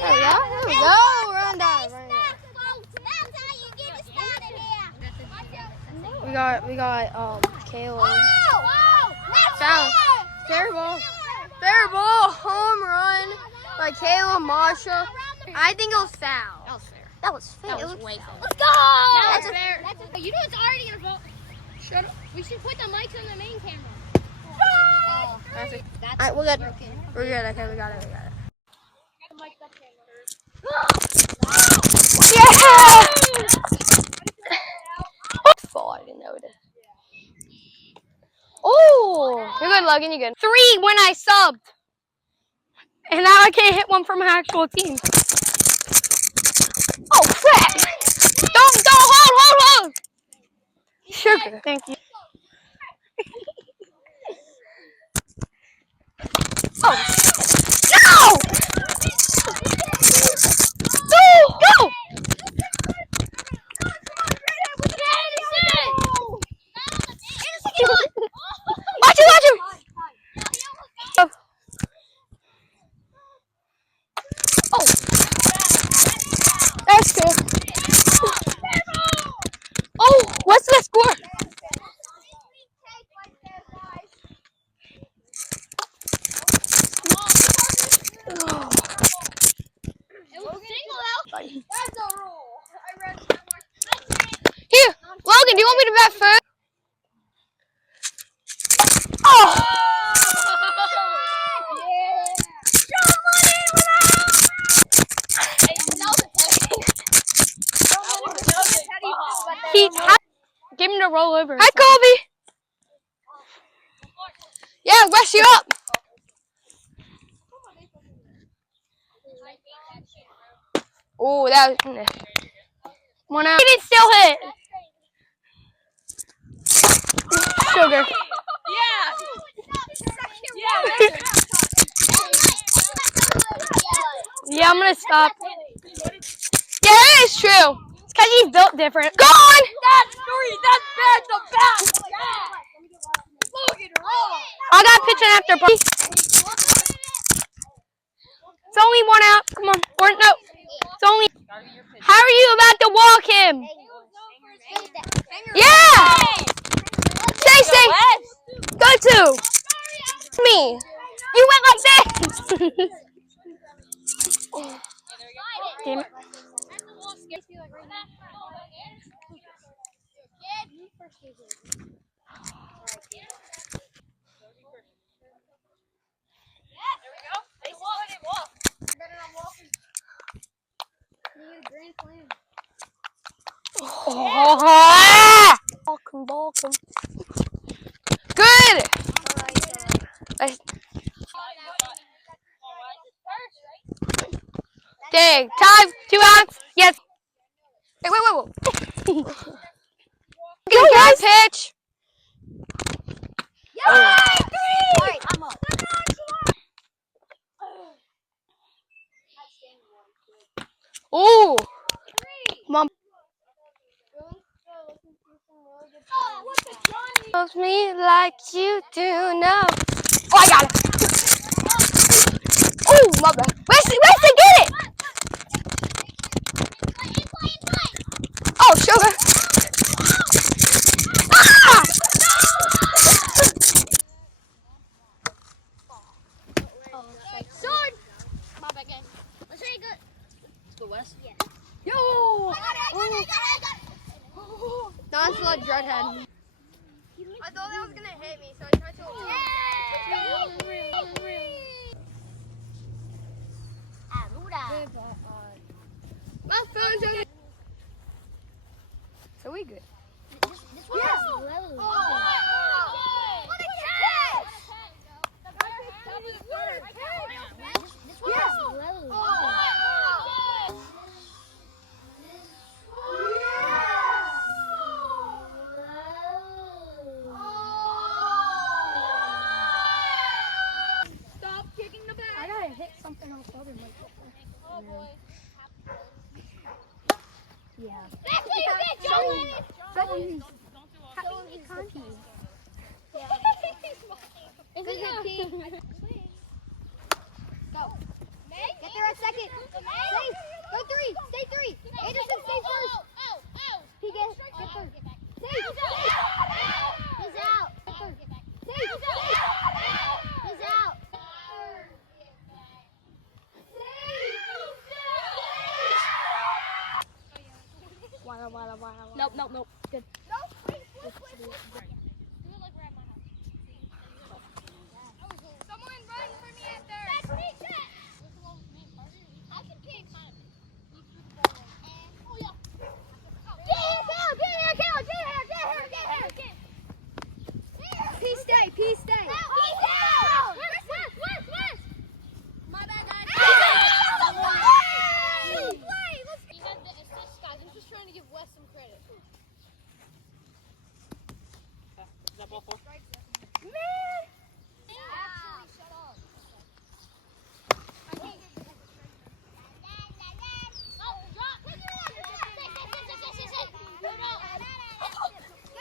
There we go. There we go. Run down. We got Caleb. Foul. Fair ball. Home run by Caleb Marshall. I think it was foul. That was fair. That was way foul. Let's go. That's fair. You know it's already gonna vote. Shut up. We should put the mics on the main camera. Oh, alright, we're good. We're good. Okay, we got it. Yeah! Fall, I didn't notice. Oh, you're good, Logan. You're good. 3 when I subbed, and now I can't hit one from my actual team. Oh crap! Don't hold. Sugar. Thank you. Oh no! Go! Watch him! Oh, that's good. Oh, what's the score? Oh. That's a rule. Here, Logan, do you want me to bat first? Oh! Give him the roll over. Hi, Colby. Yeah, rest you up. Oh, that was one out. He didn't still hit. Sugar. Yeah, I'm gonna stop. Yeah, that is true. It's because he's built different. Go on. That's 3. That's bad to bat. I got pitching after party. It's only 1 out. Come on. Or no. It's only. How are you about to walk him? Yeah. Stay. Go to me. You went like this. Damn it. Balkan. Good. Dang. Time. 2 outs. Yes. Hey, wait. Good pitch. Yeah. Alright, I'm up. Ooh. Mom. Loves me like you do now. Oh, I got it. Oh, my bad. Where's to get it? Oh, sugar. Ah! Sword. My bad, gang. Let's say good. Let's go west. Yeah. Yo. I got it. Non-slug dreadhead. I thought that was gonna hit me, so I tried to. My phone's over. So we good. This one is low. What a catch! This one is low. Stop kicking the bat. I gotta hit something else other than Oh boy. Yeah. That's what you get, Joey. Someone Don't do It's a good team. Go. Get there a second. Nope. Good. No, please. Do it like we're at my house. Someone run for me at third. That's me, Chet. What's the one with me, Carter? I can pick. Oh, yeah. Get here. Peace stay. West. My bad, guys. He had the assist, guys. I'm just trying to give Wes some credit. Is that ball four? Actually, shut up. I can't get it. Oh, drop. Get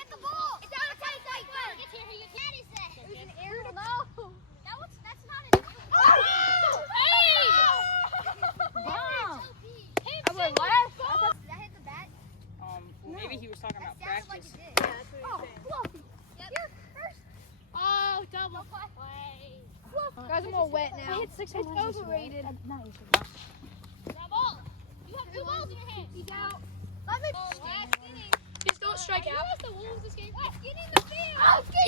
the ball. It's out of tight. Get here. That is that. It was an air. No. That's not an air. Oh! Hey! Wow. Hey, I went left. Did that hit the bat? Maybe he was talking about That sounded like practice. it did. Yeah, that's what he was saying. Fluffy. Yep. You're first. Oh, double play. Guys, I'm all wet now. I hit 6 It's overrated. Grab ball. You have 2 balls in your hand. He's out. Let me. Oh, last inning. Just don't strike Are you out. with the Wolves this game? Wes, get in the field. Oh, get